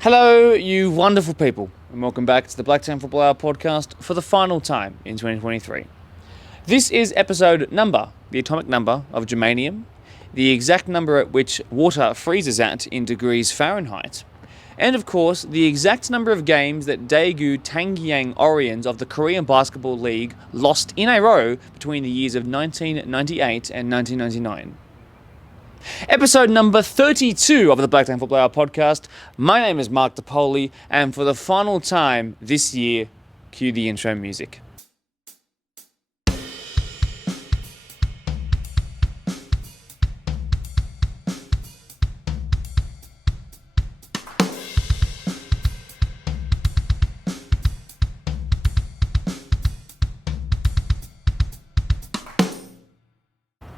Hello, you wonderful people, and welcome back to the Blacktown Football Hour podcast for the final time in 2023. This is episode number, the atomic number of germanium, the exact number at which water freezes at in degrees Fahrenheit, and of course, the exact number of games that Daegu Tangyang Orions of the Korean Basketball League lost in a row between the years of 1998 and 1999. Episode number 32 of the Blacktown Football Hour podcast. My name is Mark DePoli, and for the final time this year, cue the intro music.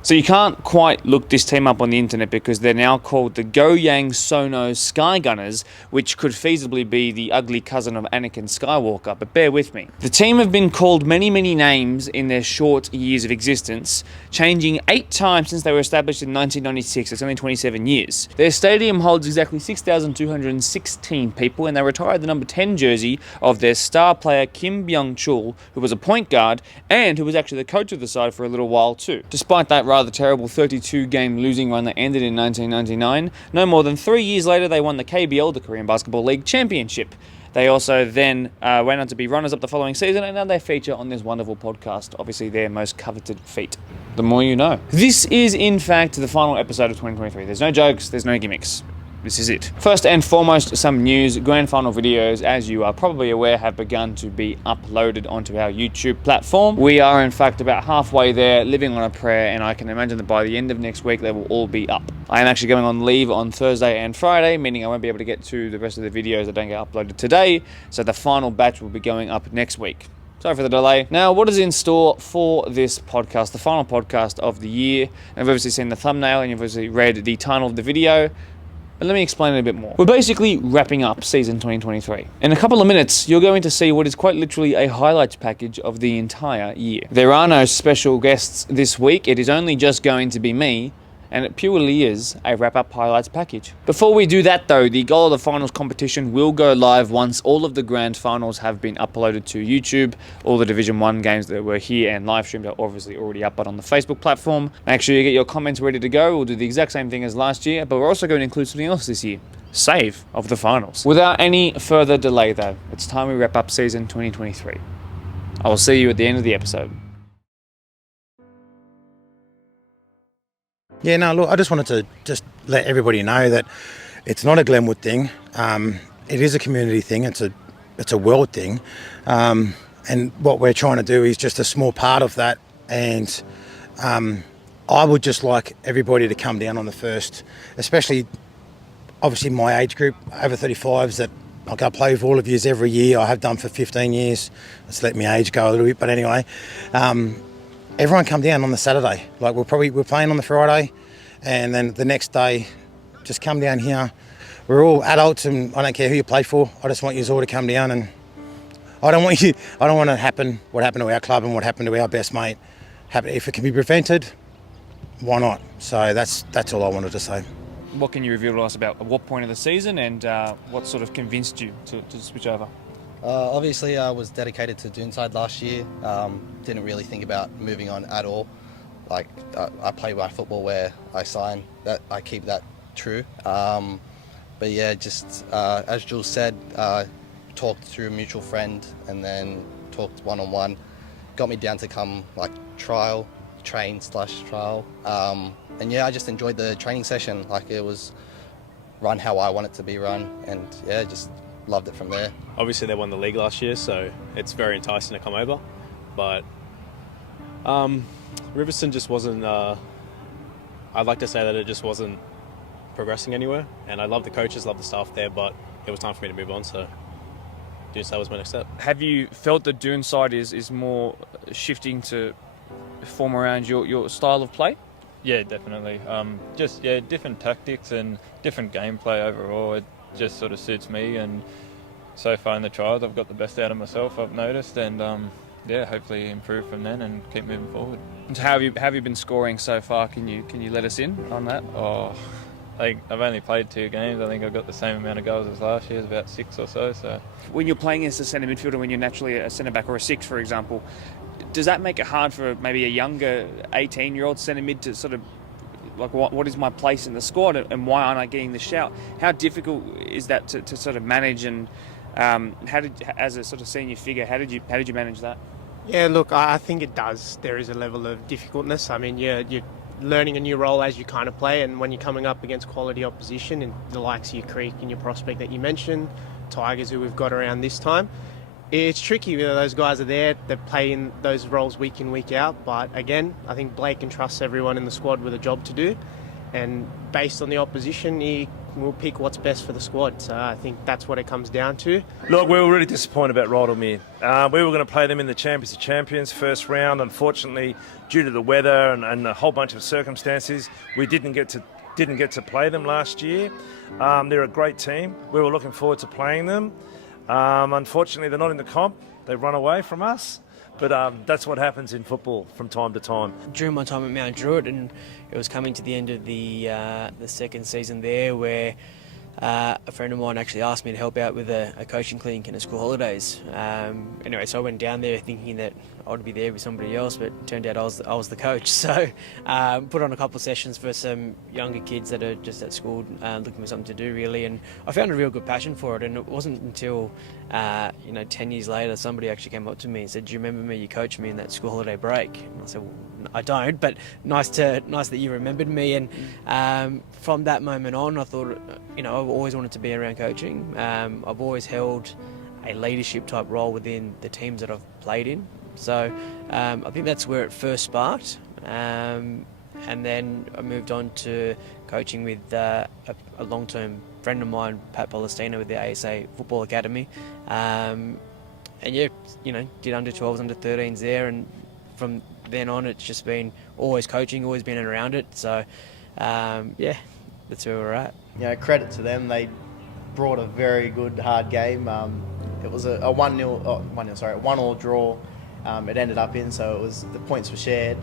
So you can't quite look this team up on the internet because they're now called the Goyang Sono Sky Gunners, which could feasibly be the ugly cousin of Anakin Skywalker, but bear with me. The team have been called many names in their short years of existence, changing 8 times since they were established in 1996. It's only 27 years. Their stadium holds exactly 6,216 people, and they retired the number 10 jersey of their star player Kim Byung-chul, who was a point guard and who was actually the coach of the side for a little while too. Despite that rather terrible 32-game losing run that ended in 1999, no more than 3 years later they won the KBL, the Korean Basketball League Championship. They also then went on to be runners-up the following season, and now they feature on this wonderful podcast, obviously their most coveted feat. The more you know. This is, in fact, the final episode of 2023. There's no jokes, there's no gimmicks. This is it. First and foremost, some news. Grand final videos, as you are probably aware, have begun to be uploaded onto our YouTube platform. We are, in fact, about halfway there, living on a prayer, and I can imagine that by the end of next week, they will all be up. I am actually going on leave on Thursday and Friday, meaning I won't be able to get to the rest of the videos that don't get uploaded today, so the final batch will be going up next week. Sorry for the delay. Now, what is in store for this podcast, the final podcast of the year? And you've obviously seen the thumbnail, and you've obviously read the title of the video. But let me explain it a bit more. We're basically wrapping up season 2023. In a couple of minutes, you're going to see what is quite literally a highlights package of the entire year. There are no special guests this week. It is only just going to be me, and it purely is a wrap-up highlights package. Before we do that though, the Goal of the Finals competition will go live once all of the grand finals have been uploaded to YouTube. All the Division 1 games that were here and live streamed are obviously already up on the Facebook platform. Make sure you get your comments ready to go. We'll do the exact same thing as last year, but we're also going to include something else this year. Save of the finals. Without any further delay though, it's time we wrap up season 2023. I will see you at the end of the episode. Yeah, no, look, I just wanted to just let everybody know that it's not a Glenwood thing. It is a community thing. It's a world thing. And what we're trying to do is just a small part of that. And I would just like everybody to come down on the first, especially obviously my age group, over 35s, that I go play with all of yous every year. I have done for 15 years. Let's let my age go a little bit. But anyway, everyone come down on the Saturday. Like we're playing on the Friday, and then the next day, just come down here. We're all adults, and I don't care who you play for. I just want you all to come down, and I don't want to happen what happened to our club and what happened to our best mate. If it can be prevented, why not? So that's all I wanted to say. What can you reveal to us about what point of the season and what sort of convinced you to switch over? Obviously, I was dedicated to Doonside last year. Didn't really think about moving on at all. Like, I play my football where I sign. That I keep that true. But yeah, just as Jules said, talked through a mutual friend and then talked one-on-one. Got me down to come like trial. And yeah, I just enjoyed the training session. Like, it was run how I want it to be run, and yeah, just loved it from there. Obviously they won the league last year, so it's very enticing to come over, but Riverstone just wasn't, I'd like to say that it just wasn't progressing anywhere, and I love the coaches, love the staff there, but it was time for me to move on, so Doonside was my next step. Have you felt that Doonside is more shifting to form around your style of play? Yeah, definitely. Different tactics and different gameplay overall. It just sort of suits me, and so far in the trials I've got the best out of myself, I've noticed, and hopefully improve from then and keep moving forward. And how have you been scoring so far? Can you let us in on that? like I've only played 2 games. I think I've got the same amount of goals as last year, about 6 or so. So When you're playing as a centre midfielder, when you're naturally a centre back or a 6, for example, does that make it hard for maybe a younger 18-year-old centre mid to sort of like what is my place in the squad and why aren't I getting the shout? How difficult is that to sort of manage, and as a sort of senior figure, how did you manage that? Yeah, look, I think it does. There is a level of difficultness. I mean, you're learning a new role as you kind of play, and when you're coming up against quality opposition and the likes of your Creek and your Prospect that you mentioned, Tigers who we've got around this time, it's tricky. Those guys are there, they play in those roles week in, week out. But again, I think Blake entrusts everyone in the squad with a job to do, and based on the opposition, he will pick what's best for the squad. So I think that's what it comes down to. Look, we were really disappointed about Rydalmere. We were going to play them in the Champions of Champions first round. Unfortunately, due to the weather and a whole bunch of circumstances, we didn't get to play them last year. They're a great team. We were looking forward to playing them. Unfortunately, they're not in the comp. They run away from us. But that's what happens in football from time to time. During my time at Mount Druitt, and it was coming to the end of the second season there, where a friend of mine actually asked me to help out with a coaching clinic in the school holidays. Anyway, so I went down there thinking that I would be there with somebody else, but it turned out I was the coach. So put on a couple of sessions for some younger kids that are just at school looking for something to do, really. And I found a real good passion for it. And it wasn't until 10 years later, somebody actually came up to me and said, "Do you remember me? You coached me in that school holiday break." And I said, "Well, I don't, but nice that you remembered me." And from that moment on, I thought, I've always wanted to be around coaching. I've always held a leadership type role within the teams that I've played in. So I think that's where it first sparked. And then I moved on to coaching with a long-term friend of mine, Pat Polistino, with the ASA Football Academy. Did under 12s, under 13s there, and from then on it's just been always coaching, always been around it. So that's where we're at. Credit to them. They brought a very good, hard game. It was a 1-1 draw. It ended up in, so the points were shared.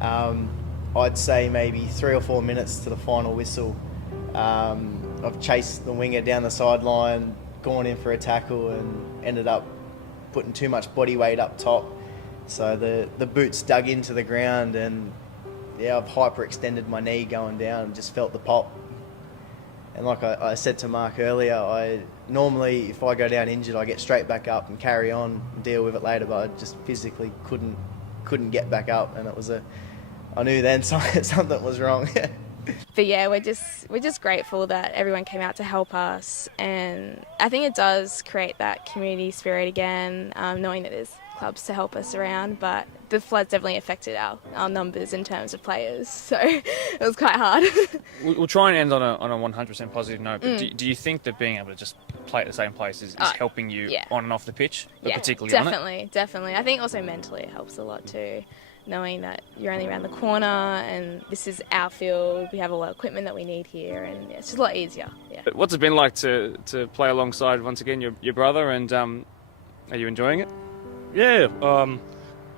I'd say maybe 3 or 4 minutes to the final whistle. I've chased the winger down the sideline, gone in for a tackle, and ended up putting too much body weight up top. So the boots dug into the ground, and I've hyperextended my knee going down and just felt the pop. And like I said to Mark earlier, I normally, if I go down injured, I get straight back up and carry on and deal with it later, but I just physically couldn't get back up, and I knew then something was wrong. But yeah, we're just grateful that everyone came out to help us, and I think it does create that community spirit again, knowing that there's clubs to help us around. But the floods definitely affected our numbers in terms of players, so it was quite hard. We'll try and end on a 100% positive note, but do you think that being able to just play at the same place is helping you on and off the pitch, but particularly on it? Definitely. I think also mentally it helps a lot too, knowing that you're only around the corner and this is our field, we have a lot of equipment that we need here, and it's just a lot easier. Yeah. But what's it been like to play alongside, once again, your brother, and are you enjoying it? Yeah,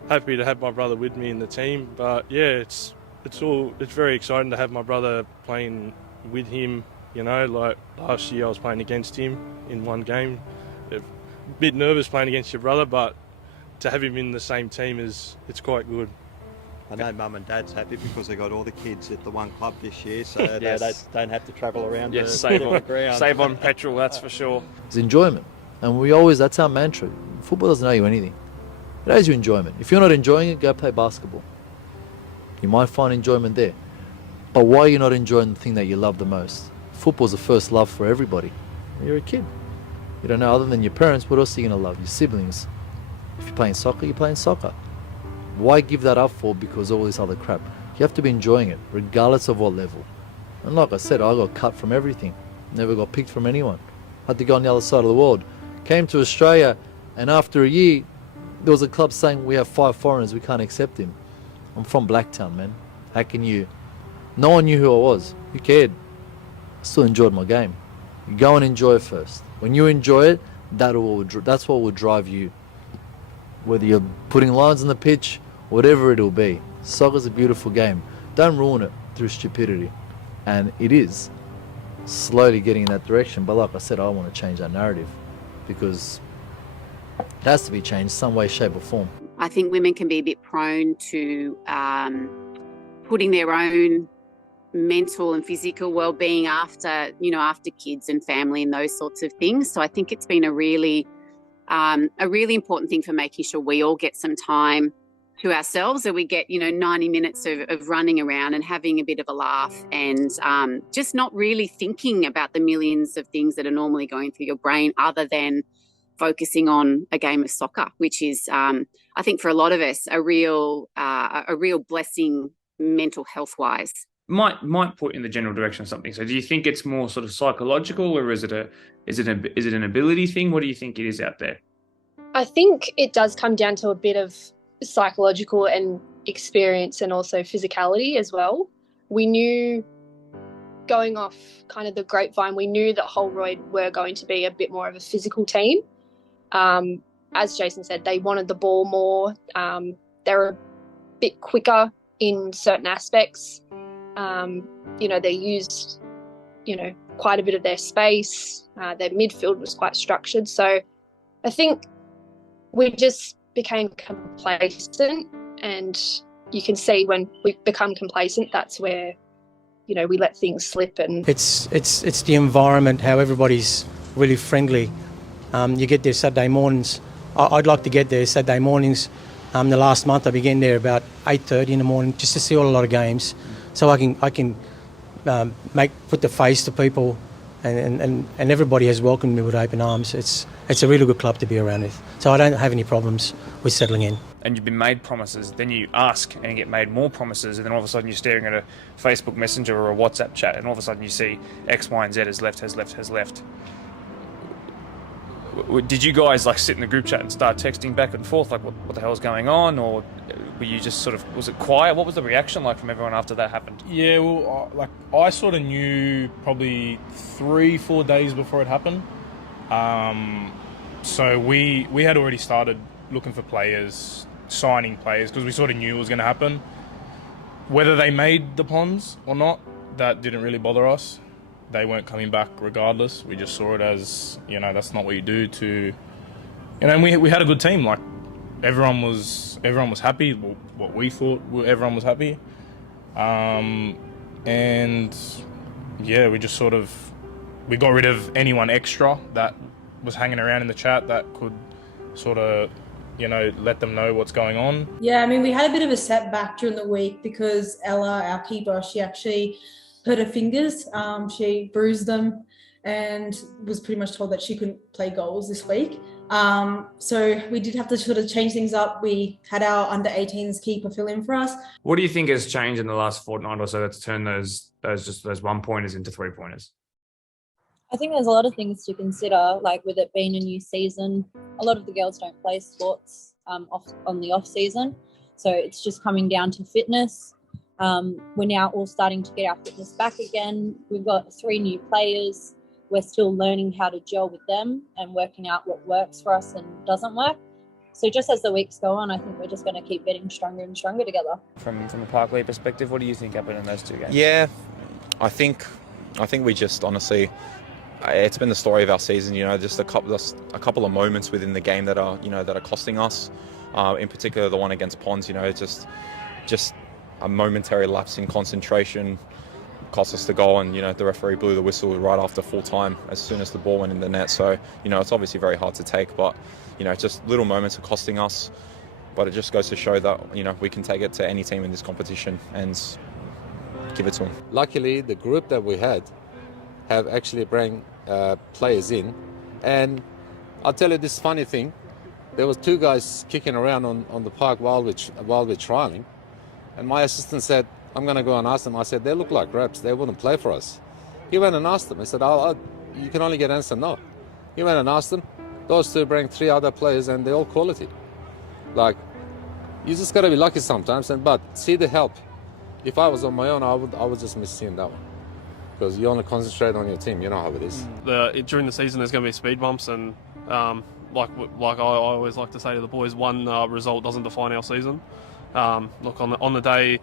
happy to have my brother with me in the team, but it's very exciting to have my brother playing with him. Like last year I was playing against him in one game. A bit nervous playing against your brother, but to have him in the same team it's quite good. I know Mum and Dad's happy because they got all the kids at the one club this year, so they don't have to travel around save the ground. Save on petrol, that's for sure. It's enjoyment, and that's our mantra. Football doesn't owe you anything. It owes you enjoyment. If you're not enjoying it, go play basketball. You might find enjoyment there. But why are you not enjoying the thing that you love the most? Football's the first love for everybody. You're a kid. You don't know, other than your parents, what else are you going to love? Your siblings. If you're playing soccer, you're playing soccer. Why give that up for because all this other crap? You have to be enjoying it, regardless of what level. And like I said, I got cut from everything. Never got picked from anyone. Had to go on the other side of the world. Came to Australia, and after a year, there was a club saying, "We have 5 foreigners, we can't accept him." I'm from Blacktown, man. How can you? No one knew who I was. Who cared? I still enjoyed my game. You go and enjoy it first. When you enjoy it, that's what will drive you. Whether you're putting lines on the pitch, whatever it'll be. Soccer's a beautiful game. Don't ruin it through stupidity. And it is. slowly getting in that direction. But like I said, I want to change that narrative because it has to be changed some way, shape or form. I think women can be a bit prone to putting their own mental and physical well-being after kids and family and those sorts of things. So I think it's been a really important thing for making sure we all get some time to ourselves, that we get 90 minutes of running around and having a bit of a laugh and just not really thinking about the millions of things that are normally going through your brain other than focusing on a game of soccer, which is I think for a lot of us a real blessing mental health wise. Might put in the general direction of something. So do you think it's more sort of psychological, or is it an ability thing? What do you think it is out there? I think it does come down to a bit of psychological and experience and also physicality as well. We knew going off kind of the grapevine, we knew that Holroyd were going to be a bit more of a physical team. As Jason said, they wanted the ball more. They're a bit quicker in certain aspects. They used, quite a bit of their space. Their midfield was quite structured. So I think we just became complacent, and you can see when we become complacent, that's where, we let things slip. And it's the environment, how everybody's really friendly. You get there Saturday mornings. I'd like to get there Saturday mornings. The last month I began there about 8:30 in the morning just to see a lot of games, so I can put the face to people, and everybody has welcomed me with open arms. It's a really good club to be around with, so I don't have any problems with settling in. And you've been made promises, then you ask and you get made more promises, and then all of a sudden you're staring at a Facebook Messenger or a WhatsApp chat, and all of a sudden you see X, Y, and Z has left. Did you guys sit in the group chat and start texting back and forth what the hell is going on, or were you just was it quiet? What was the reaction like from everyone after that happened? Yeah, well, I sort of knew probably 3-4 days before it happened. So we had already started looking for players, signing players, because we sort of knew it was going to happen. Whether they made the ponds or not, that didn't really bother us. They weren't coming back regardless. We just saw it as, that's not what you do to, and we had a good team. Everyone was happy. What we thought, everyone was happy. And yeah, we just we got rid of anyone extra that was hanging around in the chat that could let them know what's going on. Yeah, we had a bit of a setback during the week because Ella, our keeper, she actually hurt her fingers. She bruised them and was pretty much told that she couldn't play goals this week. So we did have to sort of change things up. We had our under-18s keeper fill in for us. What do you think has changed in the last fortnight or so that's turned those one-pointers into three-pointers? I think there's a lot of things to consider, with it being a new season. A lot of the girls don't play sports on the off season, so it's just coming down to fitness. We're now all starting to get our fitness back again. We've got 3 new players. We're still learning how to gel with them and working out what works for us and doesn't work. So just as the weeks go on, I think we're just going to keep getting stronger and stronger together. From a Parkley perspective, what do you think happened in those 2 games? Yeah, I think we just honestly, it's been the story of our season. Just a couple of moments within the game that are costing us. In particular, the one against Ponds. Just a momentary lapse in concentration cost us the goal, and the referee blew the whistle right after full time as soon as the ball went in the net. So it's obviously very hard to take, but just little moments are costing us. But it just goes to show that we can take it to any team in this competition and give it to them. Luckily, the group that we had have actually bring players in, and I'll tell you this funny thing: there was 2 guys kicking around on the park while we're trialing. And my assistant said, I'm going to go and ask them. I said, they look like reps. They wouldn't play for us. He went and asked them. He said, you can only get answer no. He went and asked them. Those 2 bring 3 other players, and they're all quality. You just got to be lucky sometimes. But see the help. If I was on my own, I would just miss seeing that one. Because you only concentrate on your team. You know how it is. During the season, there's going to be speed bumps. And like I always like to say to the boys, one result doesn't define our season. Look, on the day,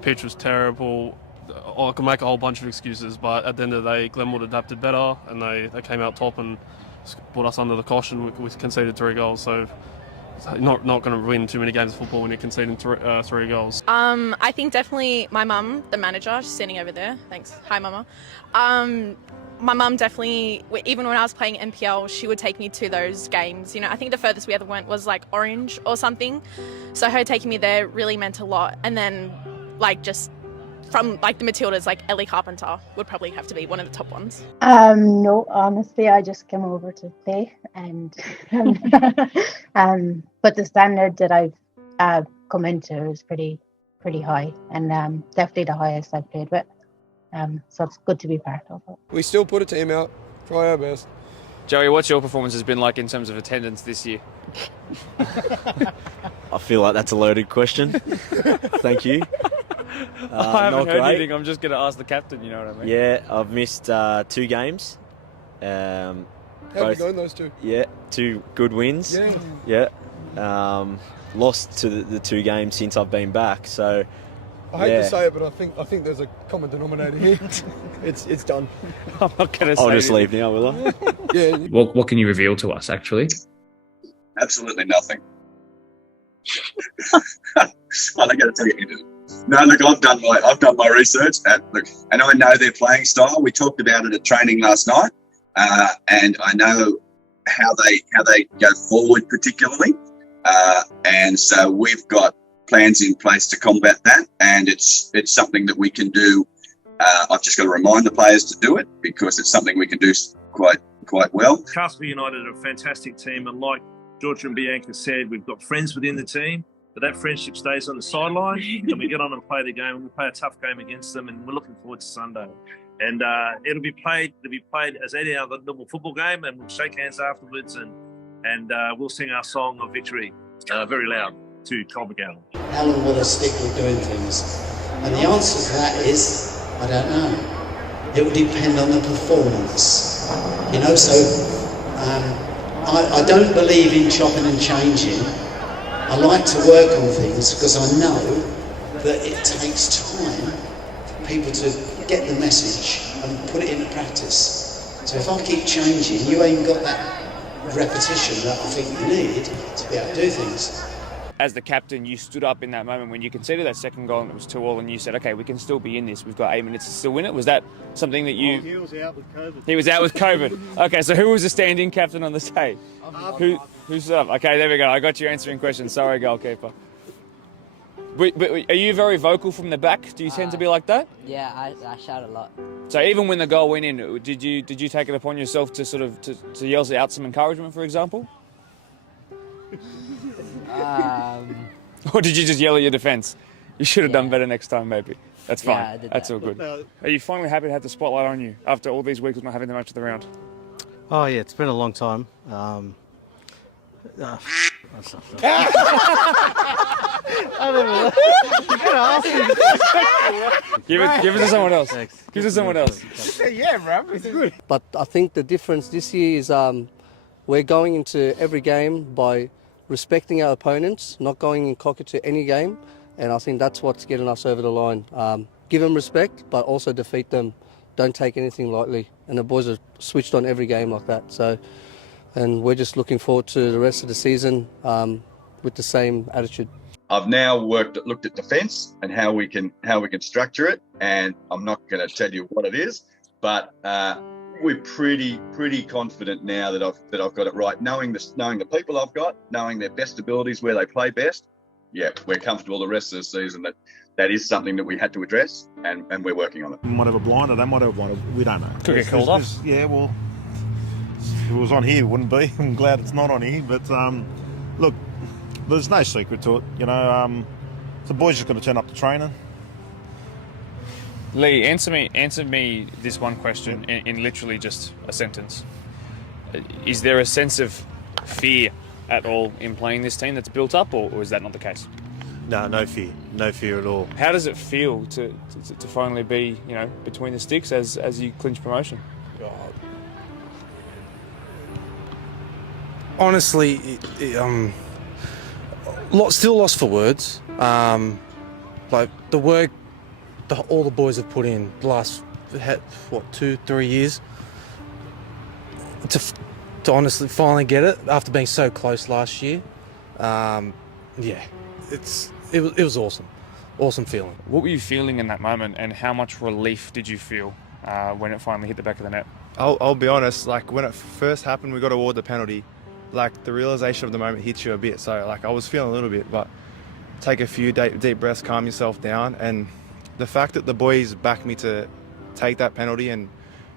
pitch was terrible. I can make a whole bunch of excuses, but at the end of the day, Glenwood adapted better and they came out top and put us under the cosh, and we conceded 3 goals. So not going to win too many games of football when you're conceding 3 goals. I think definitely my mum, the manager, she's sitting over there. Thanks. Hi, Mama. My mum definitely, even when I was playing NPL, she would take me to those games. You know, I think the furthest we ever went was like Orange or something. So her taking me there really meant a lot. And then, like, just from like the Matildas, like Ellie Carpenter would probably have to be one of the top ones. No, honestly, I just came over to play, and but the standard that I've come into is pretty high, and definitely the highest I've played with. So it's good to be part of it. We still put a team out, try our best. Joey, what's your performance has been like in terms of attendance this year? I feel like that's a loaded question. Thank you. I haven't heard anything. I'm just going to ask the captain, you know what I mean? Yeah, I've missed 2 games. How have you gone those 2? Yeah, 2 good wins. Yeah. Lost to the 2 games since I've been back, so... I hate to say it, but I think there's a common denominator here. It's done. I'm not going to say I'll just anything. leave now, will I? Yeah. What can you reveal to us, actually? Absolutely nothing. I'm not going to tell you anything. No, look, I've done my research, and I know their playing style. We talked about it at training last night, and I know how they go forward particularly, and so we've got plans in place to combat that, and it's something that we can do. I've just got to remind the players to do it because it's something we can do quite well. Casper United are a fantastic team, and like Georgia and Bianca said, we've got friends within the team, but that friendship stays on the sideline, and we get on and play the game, and we play a tough game against them, and we're looking forward to Sunday. And it'll be played as any other normal football game, and we'll shake hands afterwards, and we'll sing our song of victory very loud to Colbert. How long will I stick with doing things? And the answer to that is, I don't know. It will depend on the performance. You know, so I don't believe in chopping and changing. I like to work on things because I know that it takes time for people to get the message and put it into practice. So if I keep changing, you ain't got that repetition that I think you need to be able to do things. As the captain, you stood up in that moment when you conceded that second goal and it was 2-2, and you said, okay, we can still be in this. We've got 8 minutes to still win it. Was that something that you... He was out with COVID. He was out with COVID. Okay, so who was the stand-in captain on the day? Who stood up? Okay, there we go. I got you answering questions. Sorry, goalkeeper. But are you very vocal from the back? Do you tend to be like that? Yeah, I shout a lot. So even when the goal went in, did you take it upon yourself to sort of to yell out some encouragement, for example? Or did you just yell at your defence? You should have done better next time, maybe. That's fine. Yeah, I did That's that. all good. Are you finally happy to have the spotlight on you after all these weeks of not having the match of the round? Oh yeah, it's been a long time. Give it to someone else. Give it to someone else. Yeah, bro, it's good. But I think the difference this year is we're going into every game by respecting our opponents, not going in cocky to any game, and I think that's what's getting us over the line. Give them respect, but also defeat them. Don't take anything lightly, and the boys are switched on every game like that. So, and we're just looking forward to the rest of the season with the same attitude. I've now looked at defence and how we can structure it, and I'm not going to tell you what it is, but we're pretty confident now that I've got it right. Knowing the people I've got, knowing their best abilities, where they play best. Yeah, we're comfortable the rest of the season that is something that we had to address, and we're working on it. Might have a blinder, they might have a blinder. We don't know. Could get called off. Yeah, well, if it was on here, it wouldn't be. I'm glad it's not on here. But look, there's no secret to it. You know, the boys just got to turn up to training. Lee, answer me this one question in literally just a sentence. Is there a sense of fear at all in playing this team that's built up, or is that not the case? No fear. No fear at all. How does it feel to finally be, you know, between the sticks as you clinch promotion? Honestly, still lost for words. Like the work all the boys have put in the last 2-3 years to honestly finally get it after being so close last year. It was awesome feeling. What were you feeling in that moment, and how much relief did you feel when it finally hit the back of the net? I'll be honest, like when it first happened, we got awarded the penalty, like the realization of the moment hits you a bit. So like I was feeling a little bit, but take a few deep breaths, calm yourself down. And the fact that the boys backed me to take that penalty and,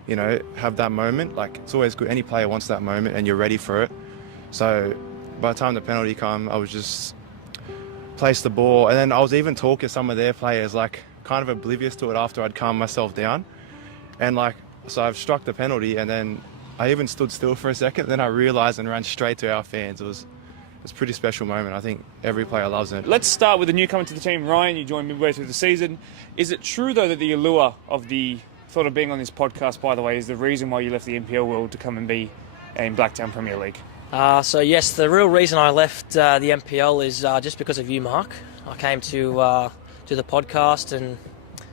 you know, have that moment, like it's always good. Any player wants that moment and you're ready for it. So by the time the penalty came, I was just placed the ball. And then I was even talking to some of their players, like kind of oblivious to it after I'd calmed myself down. And like, so I've struck the penalty and then I even stood still for a second. Then I realised and ran straight to our fans. It was a pretty special moment. I think every player loves it. Let's start with a newcomer to the team, Ryan. You joined midway through the season. Is it true, though, that the allure of the thought of being on this podcast, by the way, is the reason why you left the NPL world to come and be in Blacktown Premier League? So yes, the real reason I left the NPL is just because of you, Mark. I came to do the podcast and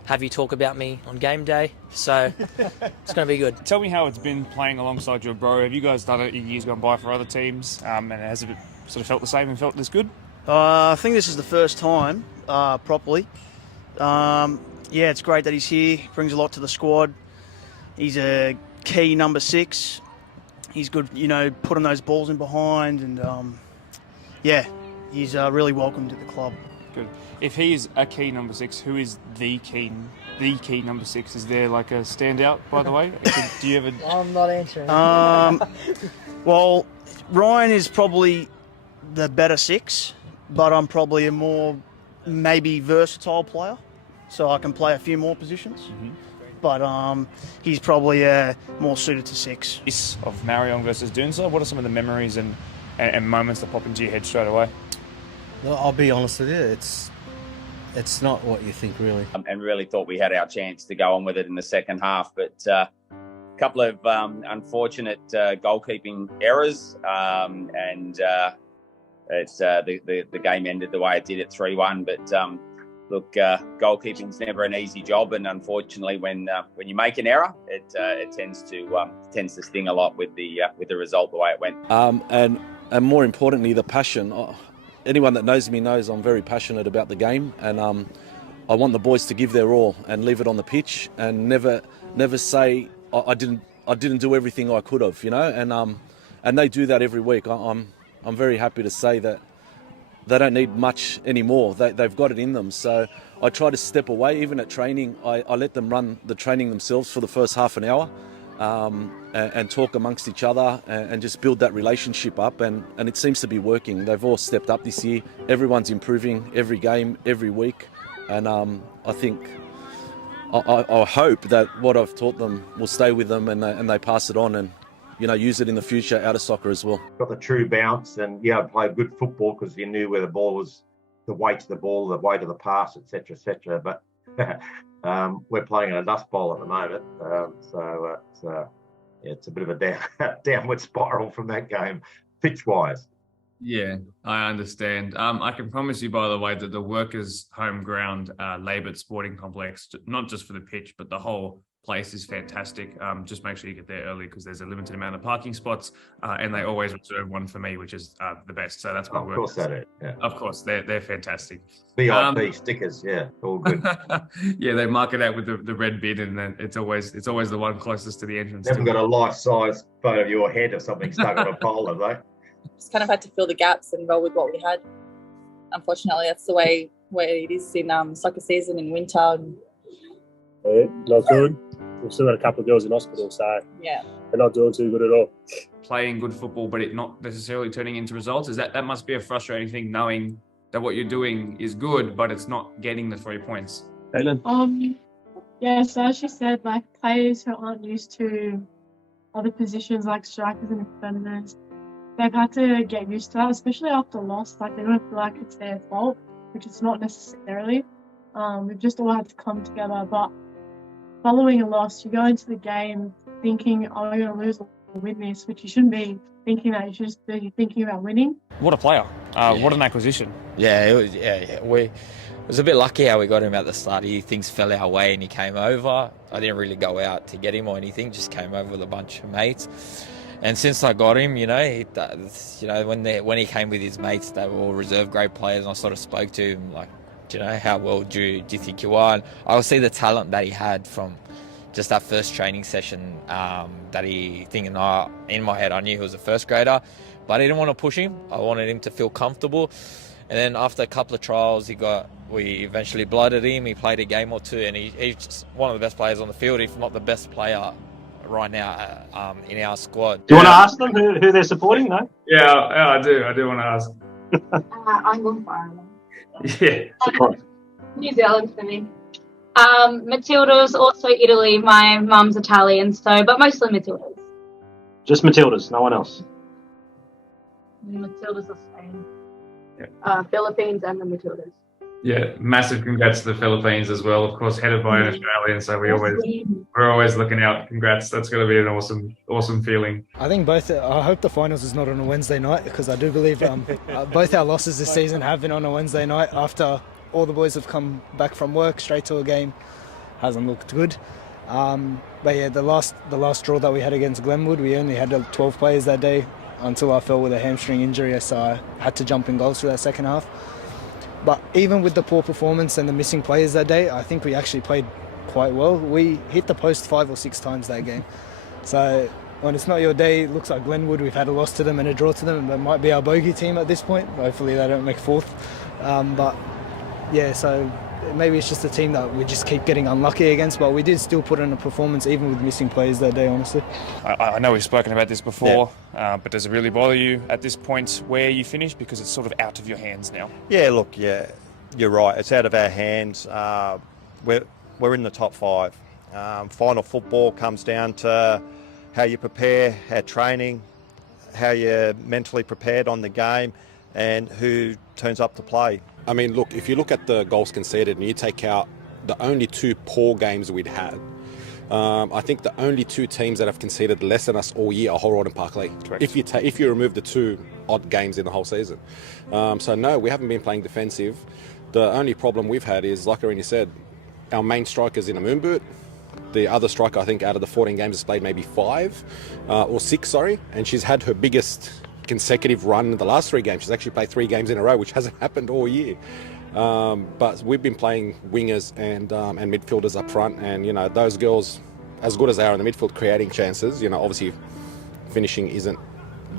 have you talk about me on game day, so it's going to be good. Tell me how it's been playing alongside your bro. Have you guys done it in years gone by for other teams, and has it sort of felt the same and felt this good? I think this is the first time properly. It's great that he's here. Brings a lot to the squad. He's a key number 6. He's good, putting those balls in behind, and he's really welcome to the club. Good. If he is a key number 6, who is the key number 6? Is there like a standout, by the way? Do you ever? I'm not answering. Well, Ryan is probably the better 6, but I'm probably a more maybe versatile player, so I can play a few more positions. Mm-hmm. But he's probably more suited to 6. Of Marion versus Dunsa, what are some of the memories and moments that pop into your head straight away? Well, I'll be honest with you, it's not what you think, really. And really thought we had our chance to go on with it in the second half, but a couple of unfortunate goalkeeping errors, and the game ended the way it did at 3-1. But look, goalkeeping's never an easy job, and unfortunately, when you make an error, it tends to sting a lot with the result the way it went. And more importantly, the passion. Anyone that knows me knows I'm very passionate about the game, and I want the boys to give their all and leave it on the pitch, and never say I didn't do everything I could have, and they do that every week. I'm very happy to say that they don't need much anymore. They've got it in them. So I try to step away. Even at training, I let them run the training themselves for the first half an hour, and talk amongst each other and just build that relationship up. And it seems to be working. They've all stepped up this year. Everyone's improving every game, every week. And I think, I hope that what I've taught them will stay with them, and they pass it on and use it in the future out of soccer as well. Got the true bounce, and played good football because you knew where the ball was, the weight of the ball, the weight of the pass, etc., etc. But we're playing in a dust bowl at the moment, it's a bit of a downward spiral from that game, pitch-wise. Yeah, I understand. I can promise you, by the way, that the Workers' Home Ground Laboured Sporting Complex, not just for the pitch, but the whole place is fantastic. Just make sure you get there early because there's a limited amount of parking spots, and they always reserve one for me, which is the best. So that's what Of course that is, yeah. Of course, they're fantastic. VIP stickers, yeah, all good. Yeah, they mark it out with the red bin, and then it's always the one closest to the entrance. They haven't got a life-size photo of your head or something stuck on a pole, have they? Just kind of had to fill the gaps and roll with what we had. Unfortunately, that's the way it is in soccer season in winter. And yeah, not good. We've still got a couple of girls in hospital, so yeah, they're not doing too good at all. Playing good football, but it not necessarily turning into results. That must be a frustrating thing, knowing that what you're doing is good, but it's not getting the 3 points. Caitlin? Yeah, so as you said, like players who aren't used to other positions like strikers and defenders, they've had to get used to that, especially after a loss. Like they don't feel like it's their fault, which it's not necessarily. We've just all had to come together. But following a loss, you go into the game thinking, oh, we're going to lose or win this, which you shouldn't be thinking that. You should just be thinking about winning. What a player. What an acquisition. Yeah, we was a bit lucky how we got him at the start. Things fell our way and he came over. I didn't really go out to get him or anything, just came over with a bunch of mates. And since I got him, when he came with his mates, they were all reserve grade players, and I sort of spoke to him like, how well do you think you are? And I would see the talent that he had from just that first training session, in my head, I knew he was a first grader, but I didn't want to push him. I wanted him to feel comfortable. And then after a couple of trials, we eventually blooded him. He played a game or two, and he's just one of the best players on the field, if not the best player right now in our squad. Do you want to ask them who they're supporting, though? Yeah, I do. I do want to ask. I'm going for Ireland. Yeah. New Zealand for me. Matildas, also Italy. My mum's Italian, but mostly Matildas. Just Matildas, no one else. Matildas are Spain. Yeah. Philippines and the Matildas. Yeah, massive congrats to the Philippines as well. Of course, headed by an Australian, so we're always looking out. Congrats, that's going to be an awesome feeling. I think both. I hope the finals is not on a Wednesday night, because I do believe both our losses this season have been on a Wednesday night after all the boys have come back from work straight to a game. Hasn't looked good. But yeah, the last draw that we had against Glenwood, we only had 12 players that day until I fell with a hamstring injury, so I had to jump in goals for that second half. But even with the poor performance and the missing players that day, I think we actually played quite well. We hit the post 5 or 6 times that game. So when it's not your day, it looks like Glenwood, we've had a loss to them and a draw to them, and that might be our bogey team at this point. Hopefully they don't make fourth. But yeah, so maybe it's just a team that we just keep getting unlucky against, but we did still put in a performance even with missing players that day, honestly. I know we've spoken about this before, but does it really bother you at this point where you finish, because it's sort of out of your hands now? Yeah, look, you're right. It's out of our hands. We're in the top 5. Final football comes down to how you prepare, how training, how you're mentally prepared on the game, and who turns up to play. I mean, look, if you look at the goals conceded and you take out the only 2 poor games we'd had, I think the only 2 teams that have conceded less than us all year are Hull Road and Parklea. Correct. If you remove the 2 odd games in the whole season. So no, we haven't been playing defensive. The only problem we've had is, like Irene said, our main striker's in a moon boot. The other striker, I think, out of the 14 games has played maybe 5 or 6, and she's had her biggest consecutive run in the last 3 games. She's actually played 3 games in a row, which hasn't happened all year. But we've been playing wingers and midfielders up front, and those girls, as good as they are in the midfield, creating chances, obviously finishing isn't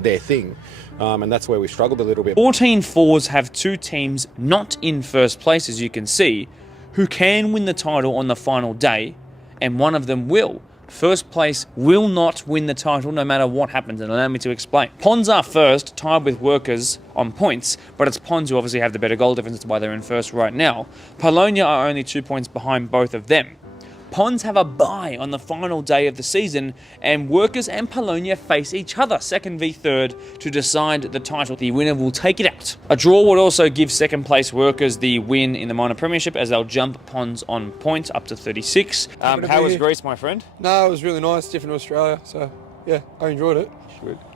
their thing, and that's where we struggled a little bit. 14 fours have 2 teams not in first place, as you can see, who can win the title on the final day, and one of them will. First place will not win the title no matter what happens, and allow me to explain. Ponds are first, tied with Workers on points, but it's Ponds who obviously have the better goal difference, that's why they're in first right now. Polonia are only 2 points behind both of them. Ponds have a bye on the final day of the season, and Workers and Polonia face each other, 2nd v 3rd, to decide the title. The winner will take it out. A draw would also give 2nd place Workers the win in the minor premiership, as they'll jump Ponds on points up to 36. How was Greece, my friend? No, it was really nice, different to Australia, so yeah, I enjoyed it.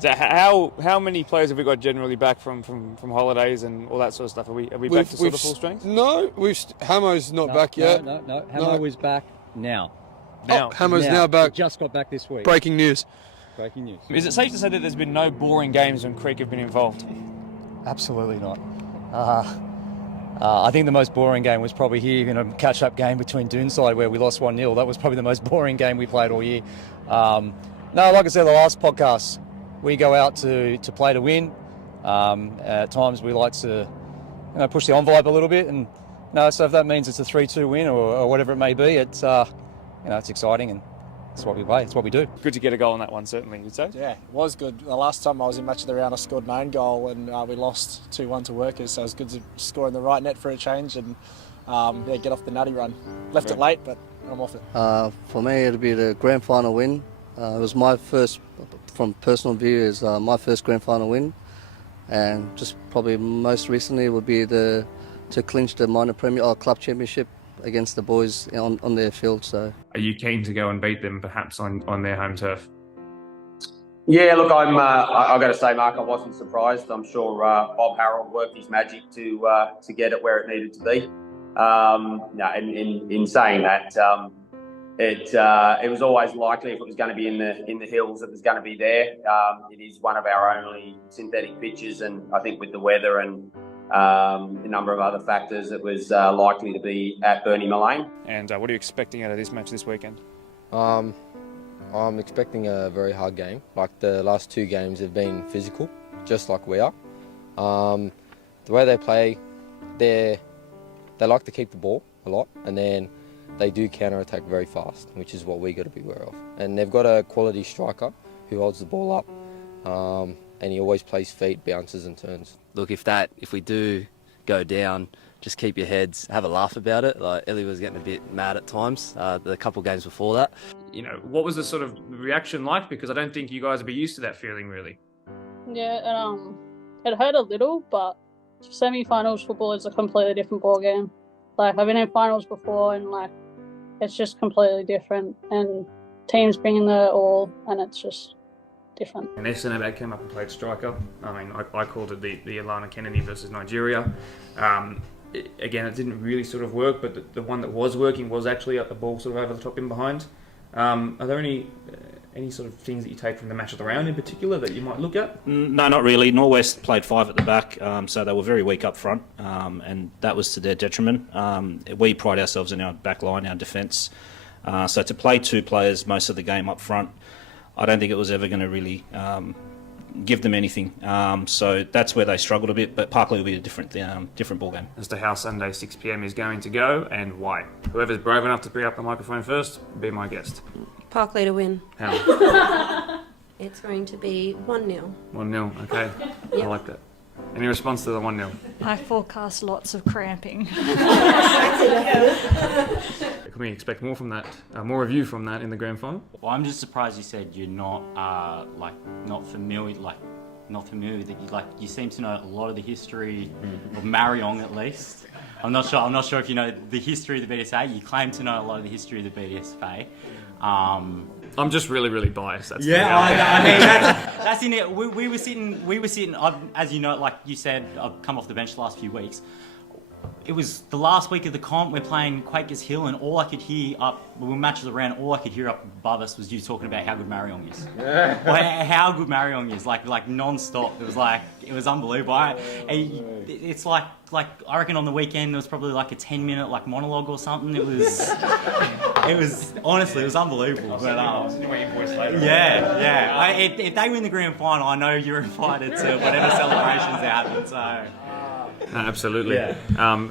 So how many players have we got generally back from holidays and all that sort of stuff? Are we back to sort of full strength? No, Hamo's not back yet. No. Hamo is back now. Hamo's now back. He just got back this week. Breaking news. Breaking news. Is it safe to say that there's been no boring games when Creek have been involved? Absolutely not. I think the most boring game was probably here in a catch-up game between Doonside where we lost 1-0. That was probably the most boring game we played all year. No, like I said, the last podcast, we go out to play to win. At times we like to push the envelope a little bit, and so if that means it's a 3-2 win or whatever it may be, it's it's exciting, and it's what we play. It's what we do. Good to get a goal on that one, certainly. You'd say? Yeah, it was good. The last time I was in Match of the Round, I scored my own goal, and we lost 2-1 to Workers, so it was good to score in the right net for a change and get off the nutty run. Left it late, but I'm off it. For me, it'll be the grand final win. It was my first, from personal view, is my first grand final win, and just probably most recently would be to clinch the minor club championship against the boys on their field. So, are you keen to go and beat them, perhaps on their home turf? Yeah, look, I've got to say, Mark, I wasn't surprised. I'm sure Bob Harrell worked his magic to get it where it needed to be. No, in saying that, it was always likely if it was going to be in the hills, it was going to be there. It is one of our only synthetic pitches, and I think with the weather and a number of other factors, it was likely to be at Bernie Mullane. And what are you expecting out of this match this weekend? I'm expecting a very hard game. Like the last 2 games have been physical, just like we are. The way they play, they like to keep the ball a lot, and then they do counter-attack very fast, which is what we got to be aware of. And they've got a quality striker who holds the ball up, and he always plays feet, bounces and turns. Look, if we do go down, just keep your heads, have a laugh about it. Like Ellie was getting a bit mad at times, the couple games before that. You know, what was the sort of reaction like? Because I don't think you guys would be used to that feeling, really. Yeah, it hurt a little, but semi-finals football is a completely different ballgame. Like, I've been in finals before, and like, it's just completely different. And teams bringing their all, and it's just different. And their centre back came up and played striker. I mean, I called it the Alana Kennedy versus Nigeria. Again, it didn't really sort of work, but the one that was working was actually up the ball sort of over the top in behind. Are there any sort of things that you take from the match of the round in particular that you might look at? No, not really. Norwest played 5 at the back, so they were very weak up front, and that was to their detriment. We pride ourselves in our back line, our defence. So to play 2 players most of the game up front, I don't think it was ever going to really give them anything. So that's where they struggled a bit, but Parkley will be a different ball game. As to how Sunday 6 p.m. is going to go and why. Whoever's brave enough to pick up the microphone first, be my guest. Parkley to win. How? It's going to be 1-0. 1-0, okay. Yep. I like that. Any response to the 1-0? I forecast lots of cramping. Can we expect more from that? More review from that in the grand final? Well, I'm just surprised you said you're not not familiar with it. You seem to know a lot of the history of Mariong at least. I'm not sure if you know the history of the BDSA. You claim to know a lot of the history of the BDSA. I'm just really biased. That's I mean that's in it. We were sitting. As you know, like you said, I've come off the bench the last few weeks. It was the last week of the comp. We're playing Quakers Hill, and all I could hear when we matches around, all I could hear up above us was you talking about how good Mariong is. How good Mariong is, like non-stop. It was unbelievable. It's like I reckon on the weekend there was probably like a 10-minute monologue or something. It was honestly, it was unbelievable. But if they win the grand final, I know you're invited to whatever celebrations they happen. So. Absolutely. Yeah.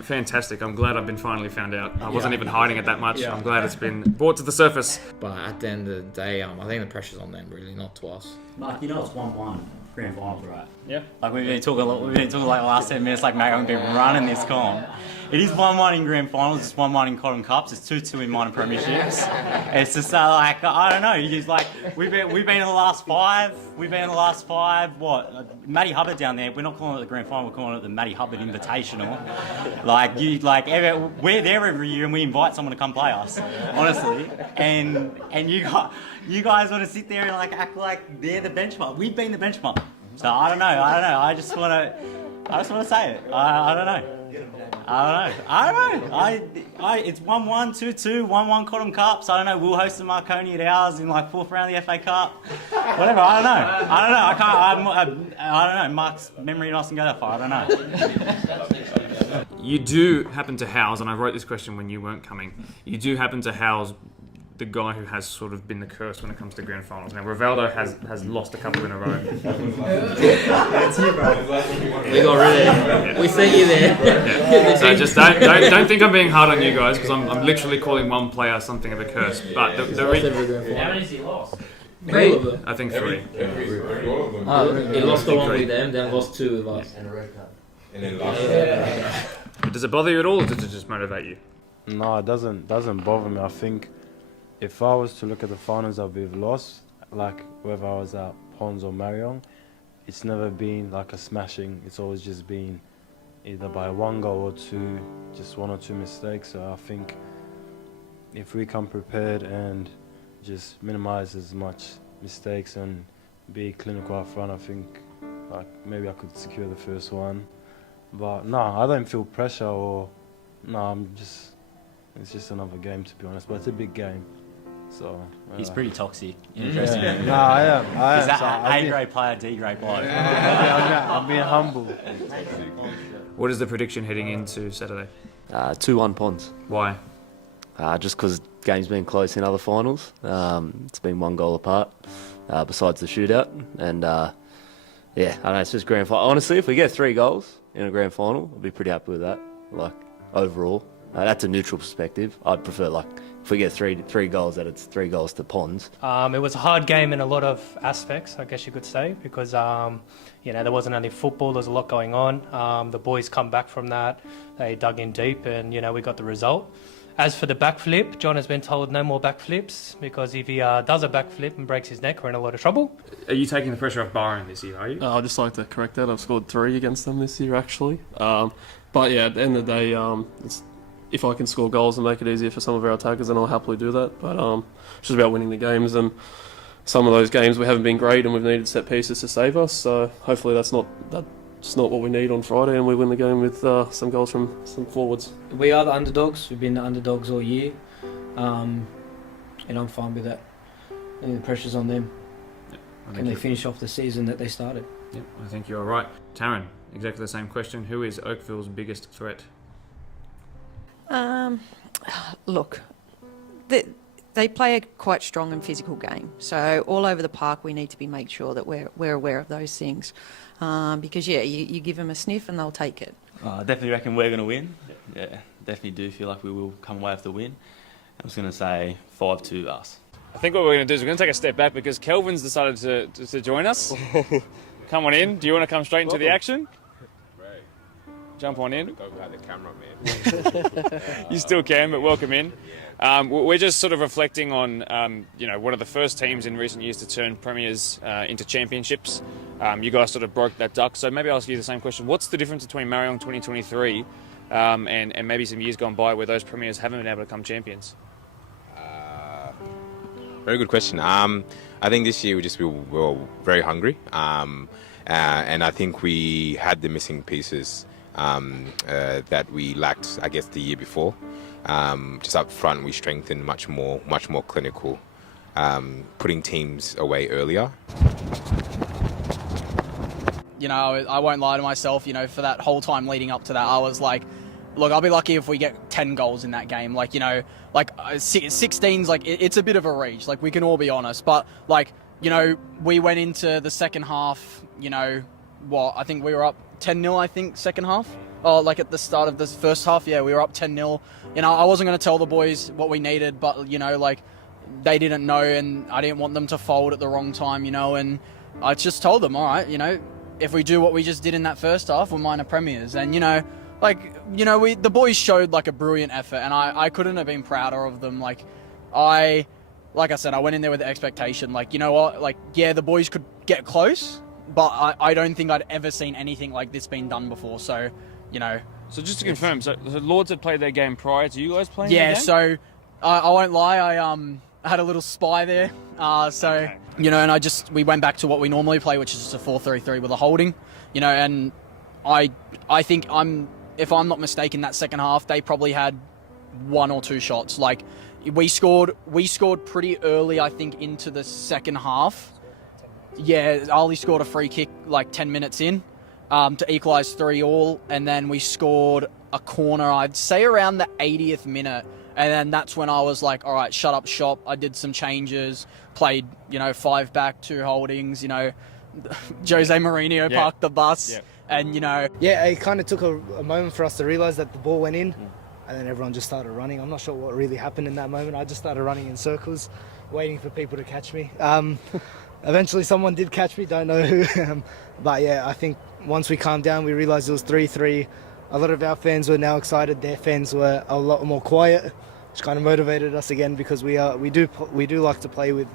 Fantastic. I'm glad I've been finally found out. I wasn't even hiding it that much. Yeah. I'm glad it's been brought to the surface. But at the end of the day, I think the pressure's on them, really, not to us. Mark, you know it's 1-1 grand finals, right? Yeah. Like we've been talking like the last 10 minutes, like mate, I'm been running this comp. It is 1-1 in grand finals, it's 1-1 in Cotton Cups, it's 2-2 in minor premierships. It's just I don't know. You just we've been in the last 5. We've been in the last 5. What? Matty Hubbard down there. We're not calling it the grand final. We're calling it the Matty Hubbard Invitational. We're there every year and we invite someone to come play us. Honestly, and you guys want to sit there and act like they're the benchmark. We've been the benchmark. So I don't know. I just want to say it. I don't know. It's 1-1, 2-2, 1-1 Cotton Cups. I don't know. We'll host the Marconi at ours in 4th round of the FA Cup. Whatever. I don't know. Mark's memory doesn't go that far. I don't know. You do happen to house, and I wrote this question when you weren't coming. You do happen to house the guy who has sort of been the curse when it comes to grand finals. Now, Rivaldo has lost a couple in a row. That's you, bro. We got rid of it. We sent you there. Yeah. So just don't think I'm being hard on you guys, because I'm literally calling one player something of a curse. But how many has he lost? 3? I think 3. He lost the one with them, then lost 2 with us. And a red card. And then lost. Does it bother you at all, or does it just motivate you? No, it doesn't bother me. I think if I was to look at the finals that we've lost, whether I was at Pons or Marion, it's never been a smashing. It's always just been either by 1 goal or 2, just 1 or 2 mistakes. So I think if we come prepared and just minimize as much mistakes and be clinical up front, I think maybe I could secure the first one. But no, I don't feel pressure or No, it's just another game, to be honest, but it's a big game. So He's pretty toxic. Yeah. No, I am. Is that So A grade player, D grade bloke? I'm being humble. What is the prediction heading into Saturday? 2-1 Ponds. Why? Just because game's been close in other finals. It's been 1 goal apart, besides the shootout. And yeah, I know, it's just grand final. Honestly, if we get 3 goals in a grand final, I'll be pretty happy with that. Like, overall. That's a neutral perspective. I'd prefer, like, if we get three goals, that it's 3 goals to Ponds. It was a hard game in a lot of aspects, I guess you could say, because there wasn't any football. There was a lot going on. The boys come back from that. They dug in deep, and we got the result. As for the backflip, John has been told no more backflips, because if he does a backflip and breaks his neck, we're in a lot of trouble. Are you taking the pressure off Byron this year, are you? I'd just like to correct that. I've scored 3 against them this year, actually. But yeah, at the end of the day, if I can score goals and make it easier for some of our attackers, then I'll happily do that. But it's just about winning the games, and some of those games we haven't been great, and we've needed set pieces to save us. So hopefully that's not what we need on Friday, and we win the game with some goals from some forwards. We are the underdogs. We've been the underdogs all year, and I'm fine with that. And the pressure's on them. Can they finish off the season that they started? Yep, I think you're right. Taryn, exactly the same question. Who is Oakville's biggest threat? Look, they play a quite strong and physical game. So all over the park, we need to make sure that we're aware of those things. Because you give them a sniff and they'll take it. I definitely reckon we're going to win. Yeah, definitely do feel like we will come away with the win. I was going to say 5-2 us. I think what we're going to do is we're going to take a step back because Kelvin's decided to join us. Come on in. Do you want to come straight into the action? Jump on in. Go behind the camera, man. You still can, but welcome in. We're just sort of reflecting on, one of the first teams in recent years to turn premiers into championships. You guys sort of broke that duck, so maybe I'll ask you the same question. What's the difference between Marion 2023 and maybe some years gone by where those premiers haven't been able to become champions? Very good question. I think this year we were very hungry, and I think we had the missing pieces that we lacked, I guess, the year before. Just up front, we strengthened much more clinical, putting teams away earlier. I won't lie to myself, for that whole time leading up to that, I was like, look, I'll be lucky if we get 10 goals in that game. 16's it's a bit of a reach, we can all be honest. But, we went into the second half, I think we were up 10-0, second half. Oh, at the start of this first half, we were up 10-0. I wasn't going to tell the boys what we needed, but, they didn't know, and I didn't want them to fold at the wrong time, and I just told them, all right, if we do what we just did in that first half, we're minor premiers. And, the boys showed, a brilliant effort, and I couldn't have been prouder of them. Like I said, I went in there with the expectation, the boys could get close, but I don't think I'd ever seen anything like this being done before. So, So just to confirm, so Lords had played their game prior to you guys playing their game? So I won't lie, I had a little spy there. Okay. And we went back to what we normally play, which is just a 4-3-3 with a holding, and I think if I'm not mistaken, that second half, they probably had 1 or 2 shots. We scored pretty early, I think, into the second half. Yeah, Ali scored a free kick 10 minutes in to equalise 3-3, and then we scored a corner, I'd say around the 80th minute. And then that's when I was like, all right, shut up shop. I did some changes, played, 5 back, 2 holdings, Jose Mourinho parked the bus. Yeah. And, Yeah, it kind of took a moment for us to realise that the ball went in, and then everyone just started running. I'm not sure what really happened in that moment. I just started running in circles, waiting for people to catch me. Eventually someone did catch me, don't know who. But yeah, I think once we calmed down, we realised it was 3-3. A lot of our fans were now excited. Their fans were a lot more quiet, which kind of motivated us again, because we do like to play with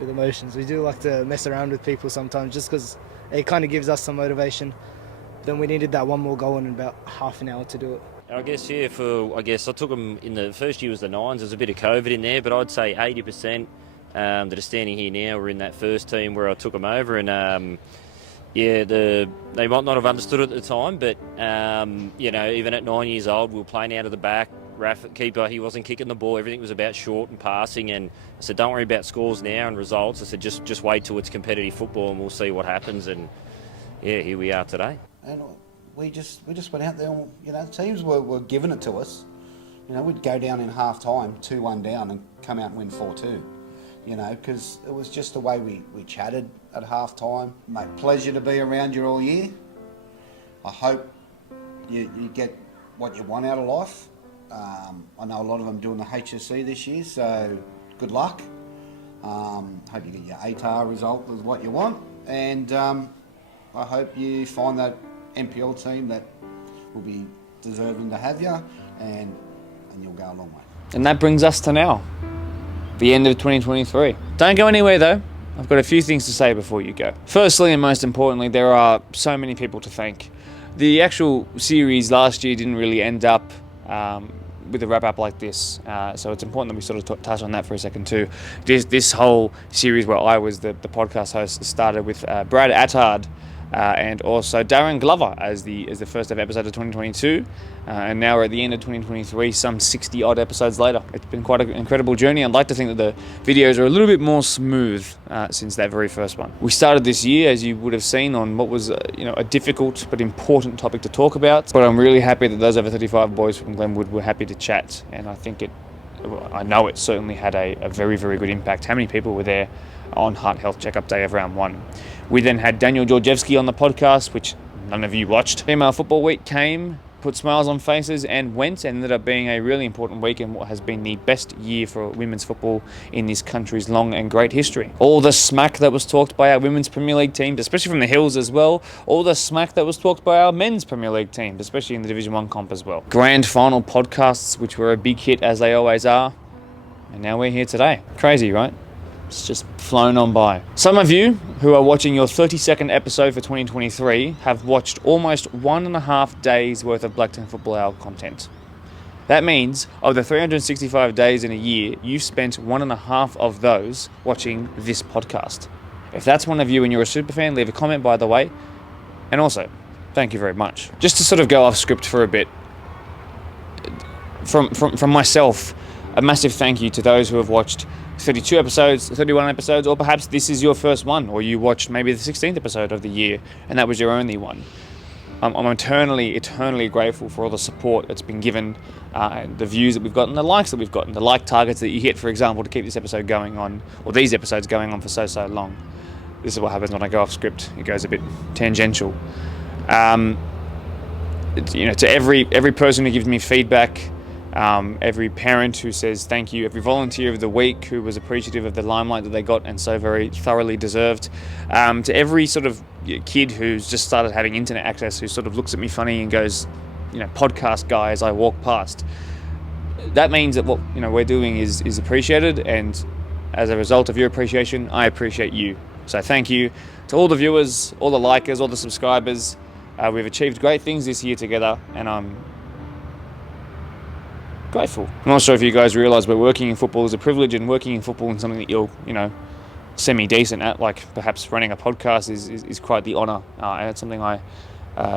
emotions. We do like to mess around with people sometimes, just because it kind of gives us some motivation. Then we needed that one more goal in about half an hour to do it. I guess, I took them in the first year was the 9s. There's a bit of COVID in there, but I'd say 80% that are standing here now were in that first team where I took them over. And yeah, they might not have understood it at the time, but you know, even at 9 years old, we were playing out of the back. Raf, keeper, he wasn't kicking the ball. Everything was about short and passing. And I said, don't worry about scores now and results. I said, just wait till it's competitive football and we'll see what happens. And yeah, here we are today. And we just went out there and, you know, teams were giving it to us. You know, we'd go down in half time, 2-1 down, and come out and win 4-2. You know, because it was just the way we chatted at half time. Mate, pleasure to be around you all year. I hope you get what you want out of life. I know a lot of them doing the HSC this year, so good luck. Hope you get your ATAR result with what you want. And I hope you find that NPL team that will be deserving to have you, and you'll go a long way. And that brings us to now, the end of 2023. Don't go anywhere though. I've got a few things to say before you go. Firstly, and most importantly, there are so many people to thank. The actual series last year didn't really end up with a wrap-up like this, so it's important that we sort of touch on that for a second too. This whole series where I was the podcast host started with Brad Attard and also Darren Glover as the first ever episode of 2022, and now we're at the end of 2023, some 60 odd episodes later. It's been quite an incredible journey. I'd like to think that the videos are a little bit more smooth since that very first one. We started this year, as you would have seen, on what was a difficult but important topic to talk about, but I'm really happy that those over 35 boys from Glenwood were happy to chat, and I know it certainly had a very, very good impact. How many people were there on Heart Health Checkup Day of round one? We then had Daniel Georgievski on the podcast, which none of you watched. Female Football Week came, put smiles on faces, and went, and ended up being a really important week in what has been the best year for women's football in this country's long and great history. All the smack that was talked by our women's Premier League teams, especially from the Hills as well. All the smack that was talked by our men's Premier League teams, especially in the Division 1 comp as well. Grand final podcasts, which were a big hit as they always are. And now we're here today. Crazy, right? It's just flown on by. Some of you who are watching your 32nd episode for 2023 have watched almost 1.5 days worth of Blacktown Football Hour content. That means of the 365 days in a year, you've spent 1.5 of those watching this podcast. If that's one of you and you're a super fan, leave a comment, by the way. And also, thank you very much. Just to sort of go off script for a bit, from myself, a massive thank you to those who have watched 32 episodes, 31 episodes, or perhaps this is your first one, or you watched maybe the 16th episode of the year, and that was your only one. I'm eternally grateful for all the support that's been given, and the views that we've gotten, the likes that we've gotten, the like targets that you hit, for example, to keep this episode going on, or these episodes going on for so long. This is what happens when I go off script. It goes a bit tangential. To every person who gives me feedback, every parent who says thank you, every volunteer of the week who was appreciative of the limelight that they got and so very thoroughly deserved, to every sort of kid who's just started having internet access, who sort of looks at me funny and goes, podcast guy, as I walk past. That means that what we're doing is appreciated, and as a result of your appreciation, I appreciate you. So thank you to all the viewers, all the likers, all the subscribers. We've achieved great things this year together, and I'm grateful. I'm not sure if you guys realise, but working in football is a privilege, and working in football in something that you're, semi-decent at, like perhaps running a podcast, is quite the honour, and it's something I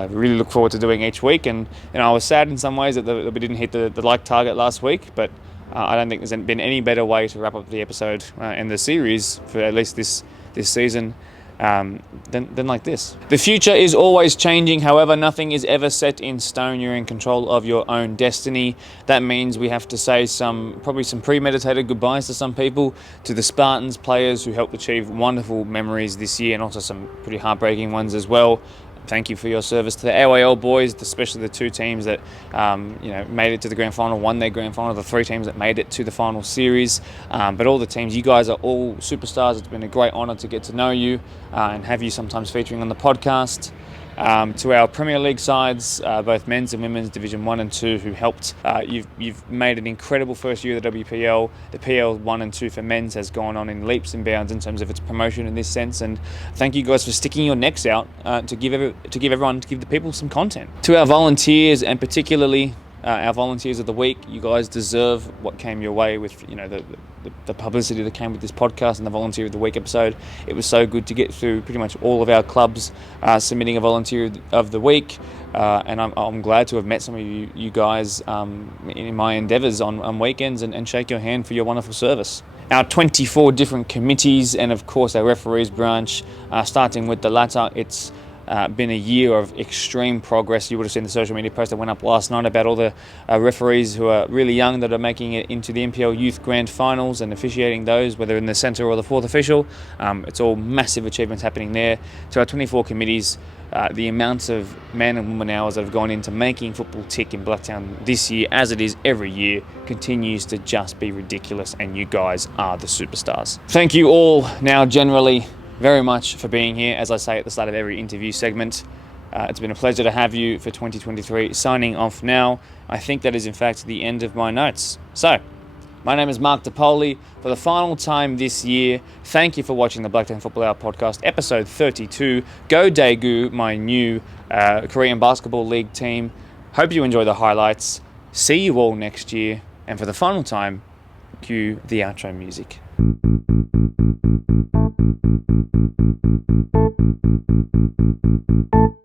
really look forward to doing each week. And I was sad in some ways that we didn't hit the like target last week, but I don't think there's been any better way to wrap up the episode and the series for at least this season than like this. The future is always changing, however, nothing is ever set in stone. You're in control of your own destiny. That means we have to say probably some premeditated goodbyes to some people, to the Spartans players who helped achieve wonderful memories this year, and also some pretty heartbreaking ones as well. Thank you for your service to the AYL boys, especially the two teams that made it to the grand final, won their grand final, the three teams that made it to the final series. But all the teams, you guys are all superstars. It's been a great honour to get to know you and have you sometimes featuring on the podcast. To our Premier League sides, both men's and women's Division 1 and 2, who helped. You've made an incredible first year of the WPL. The PL 1 and 2 for men's has gone on in leaps and bounds in terms of its promotion in this sense. And thank you guys for sticking your necks out to give the people some content. To our volunteers, and particularly our volunteers of the week. You guys deserve what came your way with the publicity that came with this podcast and the volunteer of the week episode. It was so good to get through pretty much all of our clubs submitting a volunteer of the week, and I'm glad to have met some of you guys in my endeavours on weekends and shake your hand for your wonderful service. Our 24 different committees and of course our referees branch, starting with the latter, it's been a year of extreme progress. You would have seen the social media post that went up last night about all the referees who are really young that are making it into the NPL Youth Grand Finals and officiating those, whether in the centre or the fourth official. It's all massive achievements happening there. To our 24 committees, the amounts of man and woman hours that have gone into making football tick in Blacktown this year, as it is every year, continues to just be ridiculous, and you guys are the superstars. Thank you all now generally very much for being here, as I say at the start of every interview segment. It's been a pleasure to have you for 2023. Signing off now. I think that is in fact the end of my notes. So, my name is Mark DePoli. For the final time this year, thank you for watching the Blacktown Football Hour podcast, episode 32. Go Daegu, my new Korean Basketball League team. Hope you enjoy the highlights. See you all next year. And for the final time, cue the outro music. Thank you.